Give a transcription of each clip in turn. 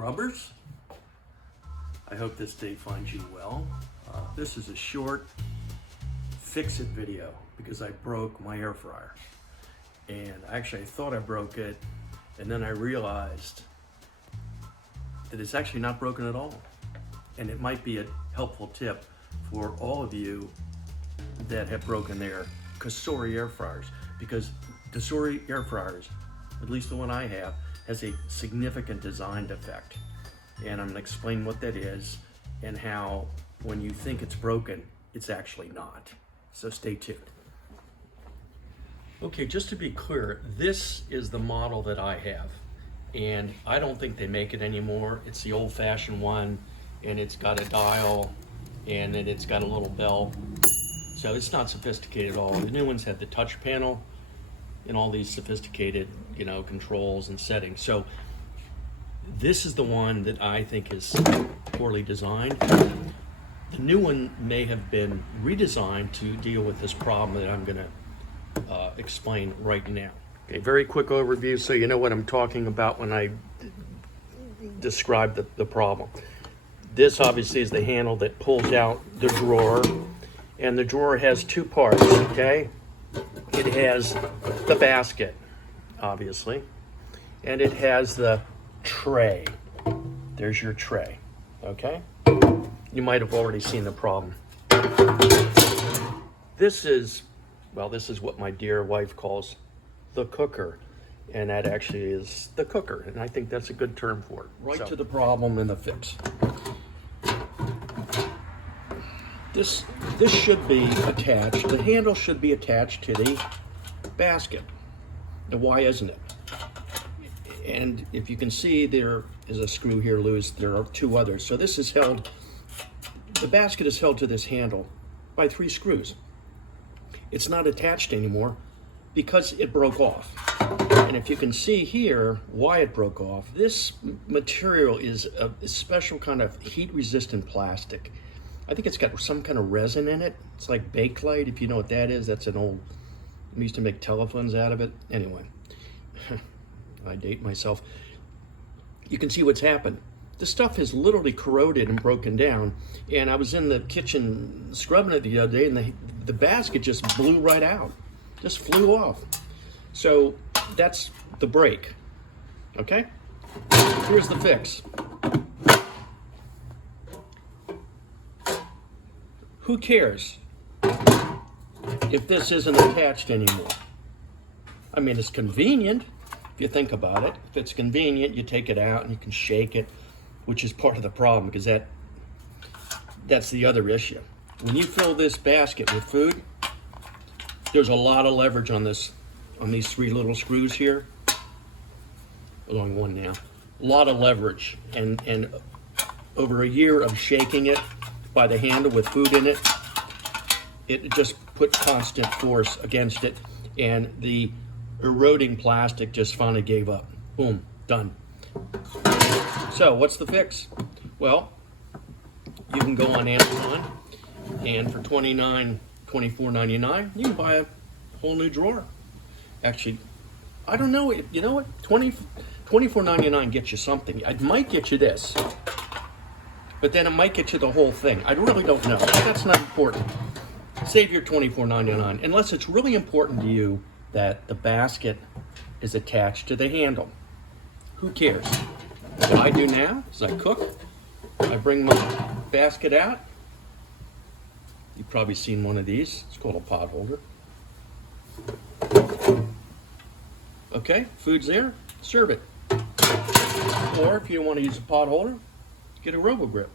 grubbers. I hope this day finds you well. This is a short fix-it video because I broke my air fryer. And actually I thought I broke it, and then I realized that it's actually not broken at all. And it might be a helpful tip for all of you that have broken their Cosori air fryers, because Cosori air fryers, at least the one I have, has a significant design defect. And I'm gonna explain what that is and how when you think it's broken, it's actually not. So stay tuned. Okay, just to be clear, this is the model that I have. And I don't think they make it anymore. It's the old-fashioned one, and it's got a dial, and then it's got a little bell. So it's not sophisticated at all. The new ones have the touch panel and all these sophisticated, controls and settings. So this is the one that I think is poorly designed. The new one may have been redesigned to deal with this problem that I'm gonna explain right now. Okay, very quick overview so you know what I'm talking about when I describe the problem. This obviously is the handle that pulls out the drawer, and the drawer has two parts, okay? It has the basket, obviously, and it has the tray. There's your tray, okay? You might have already seen the problem. This is what my dear wife calls the cooker, and that actually is the cooker, and I think that's a good term for it. Right to the problem and the fix. This should be attached, the handle should be attached to the basket. Now, why isn't it? And if you can see, there is a screw here loose, there are two others. So this is held, the basket is held to this handle by 3 screws. It's not attached anymore because it broke off. And if you can see here why it broke off, this material is a special kind of heat-resistant plastic. I think it's got some kind of resin in it. It's like Bakelite, if you know what that is. That's an old, we used to make telephones out of it. Anyway, I date myself. You can see what's happened. The stuff has literally corroded and broken down. And I was in the kitchen scrubbing it the other day, and the basket just blew right out. Just flew off. So that's the break, okay? Here's the fix. Who cares if this isn't attached anymore? I mean, it's convenient if you think about it. If it's convenient, you take it out and you can shake it, which is part of the problem, because that's the other issue. When you fill this basket with food, there's a lot of leverage on these 3 little screws here. There's only one now. A lot of leverage, and over a year of shaking it by the handle with food in it, it just put constant force against it, and the eroding plastic just finally gave up. Boom, done. So what's the fix? Well, you can go on Amazon, and for $24.99, you can buy a whole new drawer. Actually, I don't know, you know what? $24.99 gets you something. It might get you this, but then it might get you the whole thing. I really don't know. That's not important. Save your $24.99, unless it's really important to you that the basket is attached to the handle. Who cares? What I do now is I cook. I bring my basket out. You've probably seen one of these. It's called a pot holder. Okay, food's there, serve it. Or if you want to use a pot holder, get a Robo-Grip.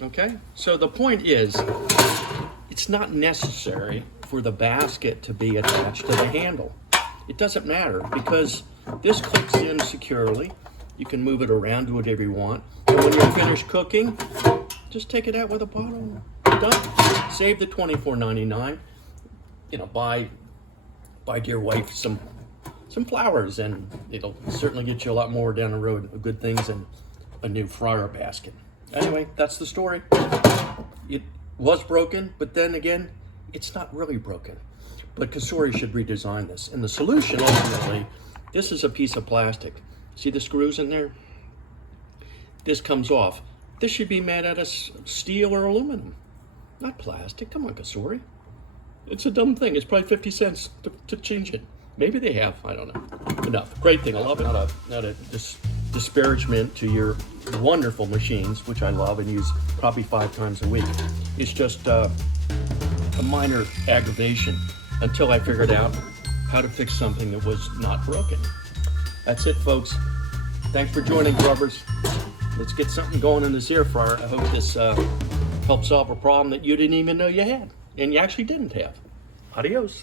Okay, so the point is, it's not necessary for the basket to be attached to the handle. It doesn't matter, because this clicks in securely. You can move it around, do whatever you want. And when you're finished cooking, just take it out with a pot holder. Done. Save the $24.99. Buy dear wife some flowers, and it'll certainly get you a lot more down the road of good things than a new fryer basket. Anyway, that's the story. It was broken, but then again, it's not really broken. But Cosori should redesign this. And the solution, ultimately, this is a piece of plastic. See the screws in there? This comes off. This should be made out of steel or aluminum, not plastic. Come on, Cosori. It's a dumb thing. It's probably 50 cents to change it. Maybe they have. I don't know. Enough. Great thing. I love it. Not a disparagement to your wonderful machines, which I love and use probably 5 times a week. It's just a minor aggravation until I figured out how to fix something that was not broken. That's it, folks. Thanks for joining, grubbers. Let's get something going in this air fryer. I hope this helps solve a problem that you didn't even know you had, and you actually didn't have. Adios.